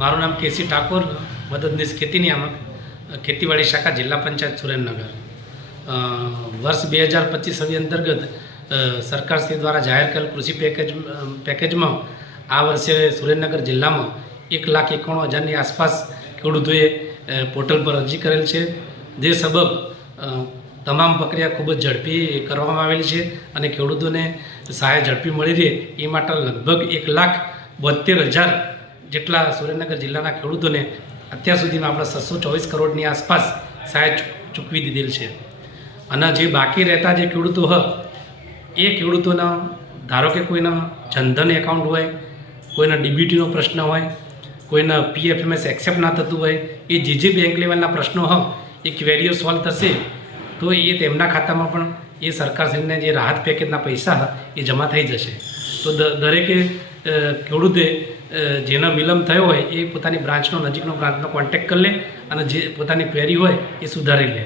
મારું નામ કેસી ઠાકોર, મદદનીશ ખેતી નિયામક, ખેતીવાડી શાખા, જિલ્લા પંચાયત સુરેન્દ્રનગર. વર્ષ 2025 અંતર્ગત સરકારશ્રી દ્વારા જાહેર કરેલ કૃષિ પેકેજમાં આ વર્ષે સુરેન્દ્રનગર જિલ્લામાં 1,91,000ની આસપાસ ખેડૂતોએ પોર્ટલ પર અરજી કરેલ છે. જે સબબ તમામ પ્રક્રિયા ખૂબ જ ઝડપી કરવામાં આવેલી છે અને ખેડૂતોને સહાય ઝડપી મળી રહે એ માટે લગભગ 1,72,000 જેટલા સુરેન્દ્રનગર જિલ્લાના ખેડૂતોને અત્યાર સુધીમાં આપણે 624 કરોડની આસપાસ સહાય ચૂકવી દીધેલ છે. અને જે બાકી રહેતા જે ખેડૂતો એ ખેડૂતોના ધારો કે કોઈના જનધન એકાઉન્ટ હોય, કોઈના ડીબીટીનો પ્રશ્ન હોય, કોઈના PFMS એક્સેપ્ટ ના થતું હોય, એ જે બેંક લેવલના પ્રશ્નો એ ક્વેરીઓ સોલ્વ થશે તો એ તેમના ખાતામાં પણ એ સરકારશ્રીને જે રાહત પેકેજના પૈસા એ જમા થઈ જશે. તો દરેકે ખેડૂતે જેનો વિલંબ થયો હોય એ પોતાની નજીકનો બ્રાન્ચનો કોન્ટેક્ટ કરી લે અને જે પોતાની ક્વેરી હોય એ સુધારી લે.